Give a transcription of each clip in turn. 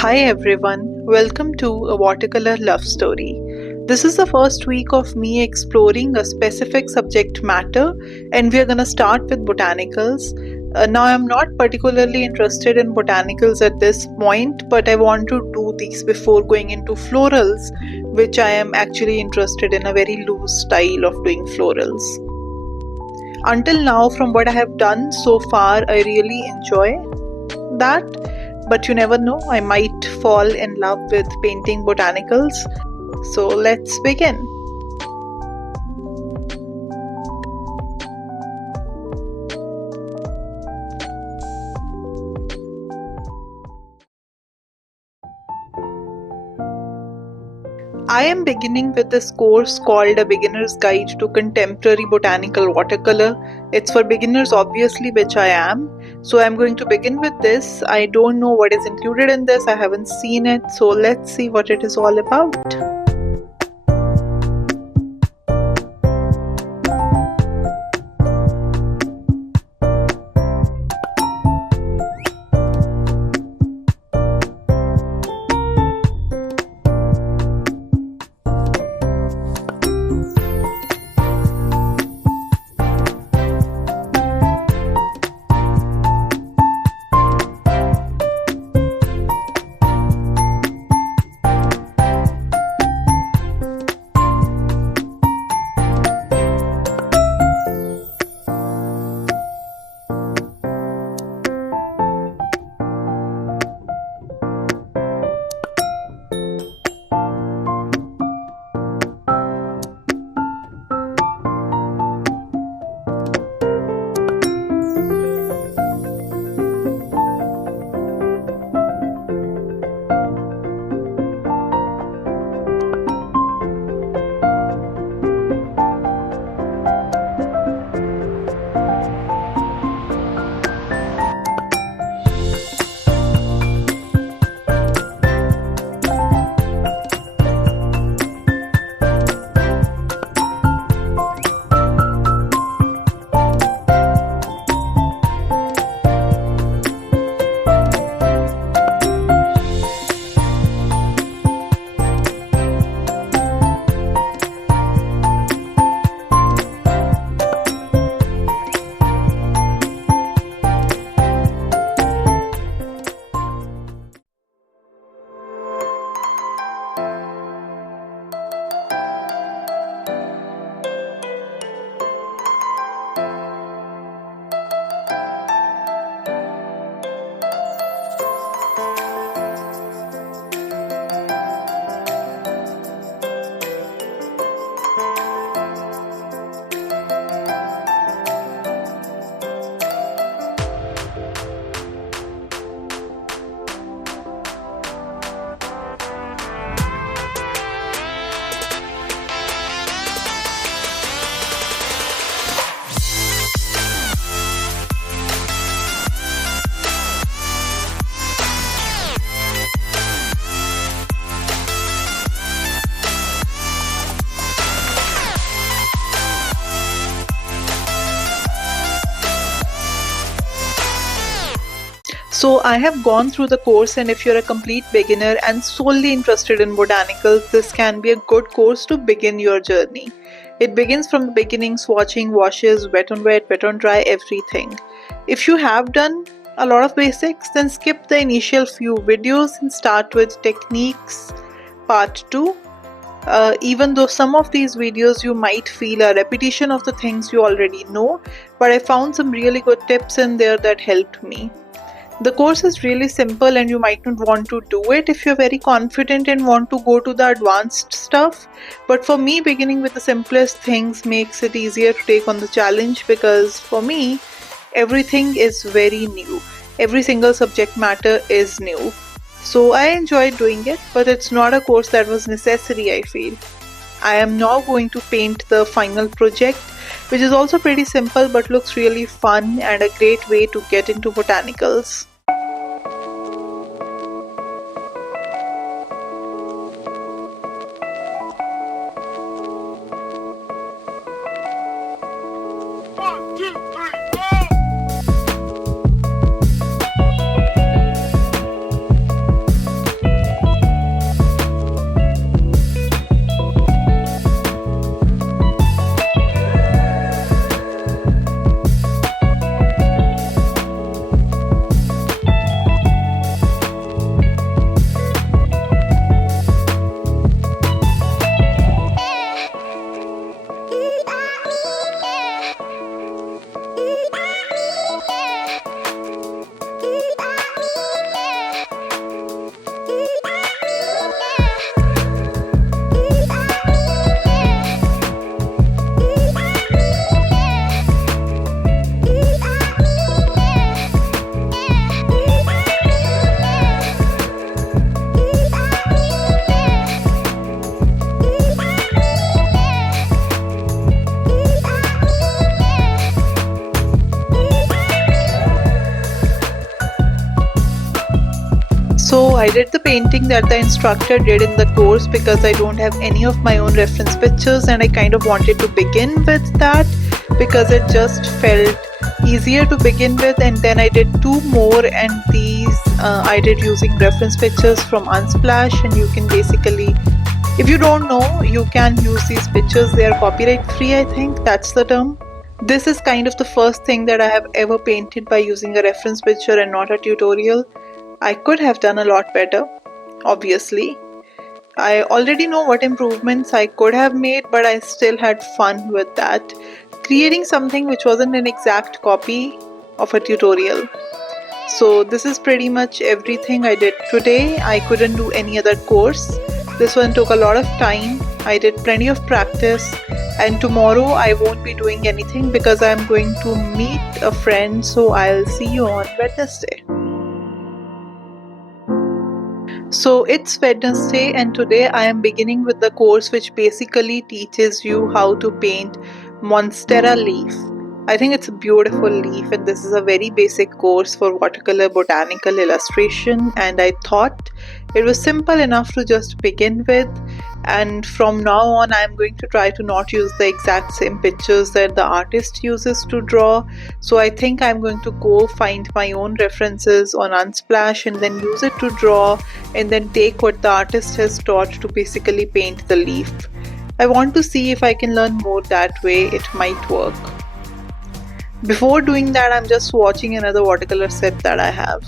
Hi everyone, welcome to a watercolor love story. This is the first week of me exploring a specific subject matter, and we are going to start with botanicals. Now, I'm not particularly interested in botanicals at this point, but I want to do these before going into florals, which I am actually interested in a very loose style of doing florals. Until now, from what I have done so far, I really enjoy that. But you never know, I might fall in love with painting botanicals. So let's begin. I am beginning with this course called A Beginner's Guide to Contemporary Botanical Watercolor. It's for beginners obviously, which I am. So I'm going to begin with this. I don't know what is included in this. I haven't seen it. So let's see what it is all about. So I have gone through the course, and if you're a complete beginner and solely interested in botanicals, this can be a good course to begin your journey. It begins from the beginning, swatching, washes, wet on wet, wet on dry, everything. If you have done a lot of basics, then skip the initial few videos and start with techniques part 2. Even though some of these videos you might feel a repetition of the things you already know, but I found some really good tips in there that helped me. The course is really simple and you might not want to do it if you're very confident and want to go to the advanced stuff. But for me, beginning with the simplest things makes it easier to take on the challenge, because for me, everything is very new. Every single subject matter is new. So I enjoyed doing it, but it's not a course that was necessary, I feel. I am now going to paint the final project, which is also pretty simple but looks really fun and a great way to get into botanicals. I did the painting that the instructor did in the course because I don't have any of my own reference pictures, and I kind of wanted to begin with that because it just felt easier to begin with. And then I did two more, and these I did using reference pictures from Unsplash, and you can basically, if you don't know, you can use these pictures. They are copyright free, I think that's the term. This is kind of the first thing that I have ever painted by using a reference picture and not a tutorial. I could have done a lot better, obviously. I already know what improvements I could have made, but I still had fun with that, creating something which wasn't an exact copy of a tutorial. So this is pretty much everything I did today. I couldn't do any other course. This one took a lot of time. I did plenty of practice, and tomorrow I won't be doing anything because I'm going to meet a friend, so I'll see you on Wednesday. So it's Wednesday, and today I am beginning with the course which basically teaches you how to paint Monstera leaf. I think it's a beautiful leaf, and this is a very basic course for watercolor botanical illustration, and I thought it was simple enough to just begin with. And from now on I am going to try to not use the exact same pictures that the artist uses to draw. So I think I'm going to go find my own references on Unsplash and then use it to draw, and then take what the artist has taught to basically paint the leaf. I want to see if I can learn more that way. It might work. Before doing that, I'm just watching another watercolor set that I have.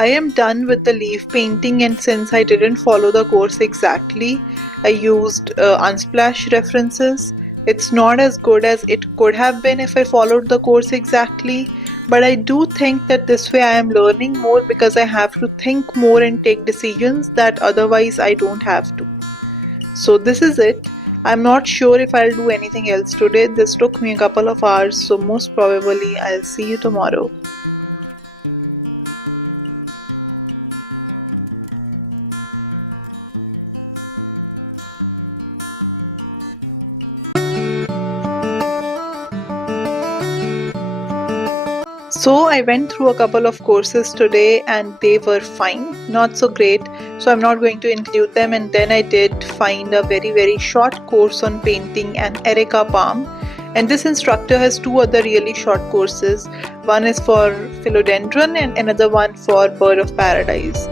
I am done with the leaf painting, and since I didn't follow the course exactly, I used Unsplash references. It's not as good as it could have been if I followed the course exactly, but I do think that this way I am learning more because I have to think more and take decisions that otherwise I don't have to. So this is it. I'm not sure if I'll do anything else today. This took me a couple of hours, so most probably I'll see you tomorrow. So I went through a couple of courses today and they were fine, not so great, so I'm not going to include them. And then I did find a very short course on painting an Areca palm, and this instructor has two other really short courses. One is for philodendron and another one for bird of paradise.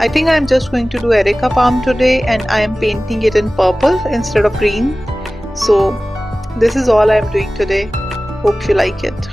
I think I'm just going to do Areca palm today, and I am painting it in purple instead of green. So this is all I'm doing today. Hope you like it.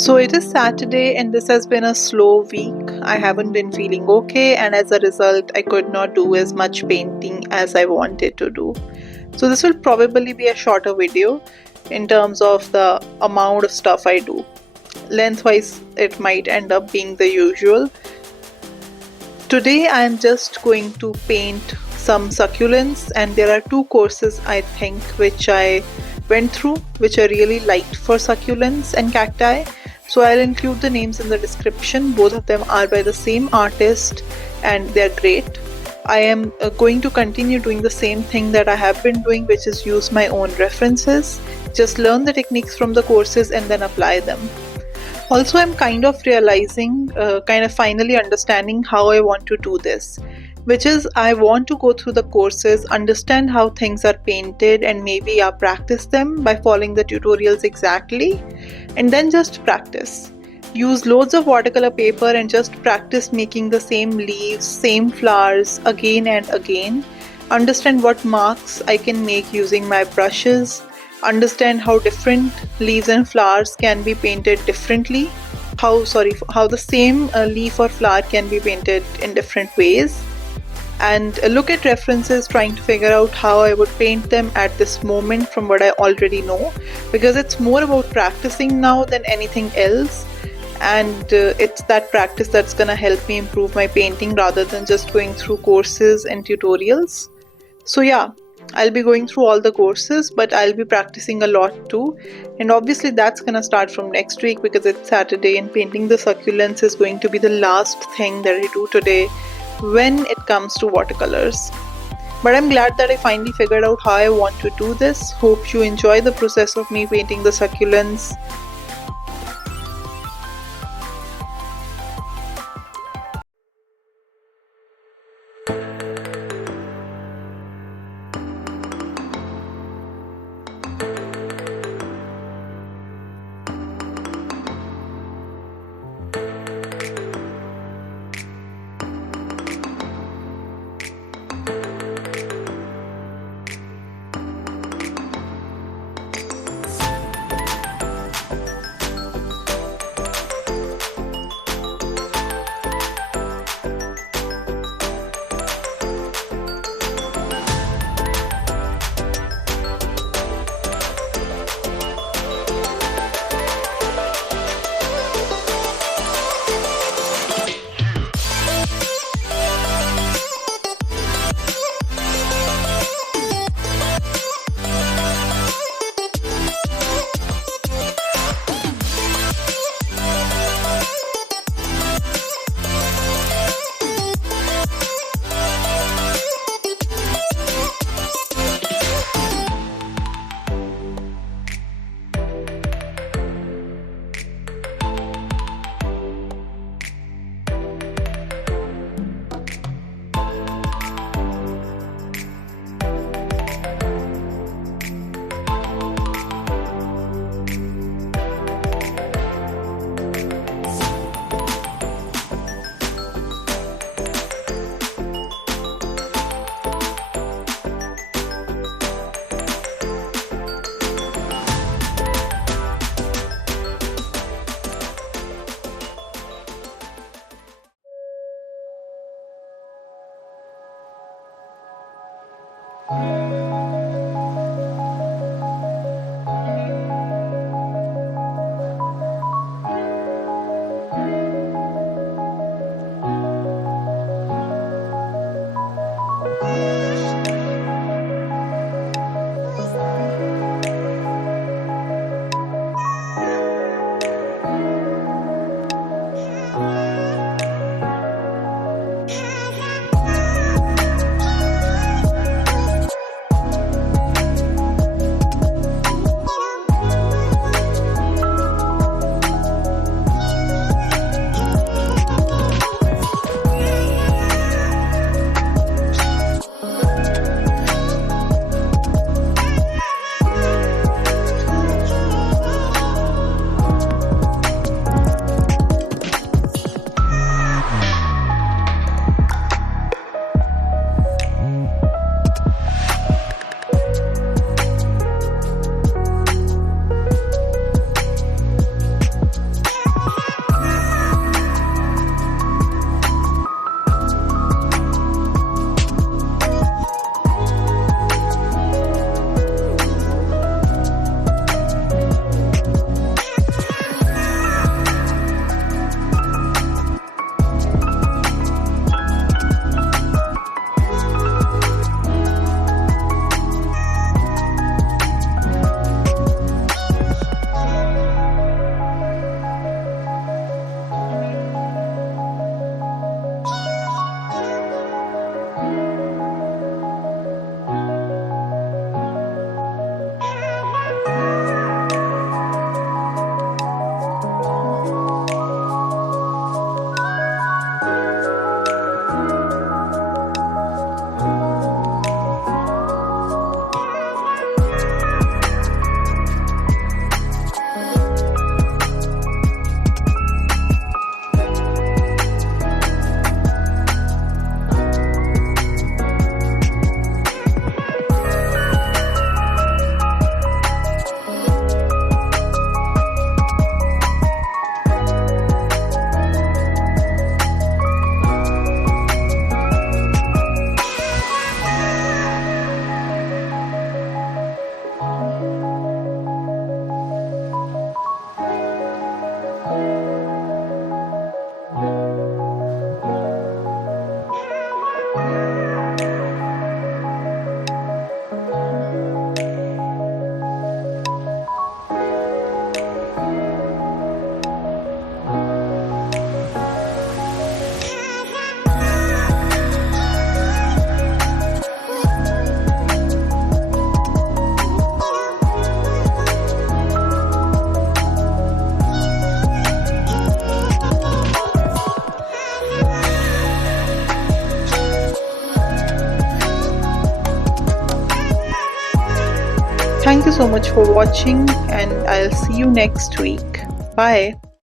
So it is Saturday and this has been a slow week. I haven't been feeling okay, and as a result I could not do as much painting as I wanted to do. So this will probably be a shorter video in terms of the amount of stuff I do. Lengthwise it might end up being the usual. Today I am just going to paint some succulents, and there are two courses I think which I went through which I really liked for succulents and cacti. So I'll include the names in the description. Both of them are by the same artist and they're great. I am going to continue doing the same thing that I have been doing, which is use my own references. Just learn the techniques from the courses and then apply them. Also, I'm kind of realizing, finally understanding how I want to do this, which is I want to go through the courses, understand how things are painted, and maybe practice them by following the tutorials exactly, and then just practice. Use loads of watercolor paper and just practice making the same leaves, same flowers again and again. Understand what marks I can make using my brushes. Understand how different leaves and flowers can be painted differently. How the same leaf or flower can be painted in different ways. And look at references, trying to figure out how I would paint them at this moment from what I already know, because it's more about practicing now than anything else, and it's that practice that's gonna help me improve my painting rather than just going through courses and tutorials. So yeah, I'll be going through all the courses, but I'll be practicing a lot too, and obviously that's gonna start from next week because it's Saturday and painting the succulents is going to be the last thing that I do today when it comes to watercolors. But I'm glad that I finally figured out how I want to do this. Hope you enjoy the process of me painting the succulents. Thank you so much for watching, and I'll see you next week. Bye.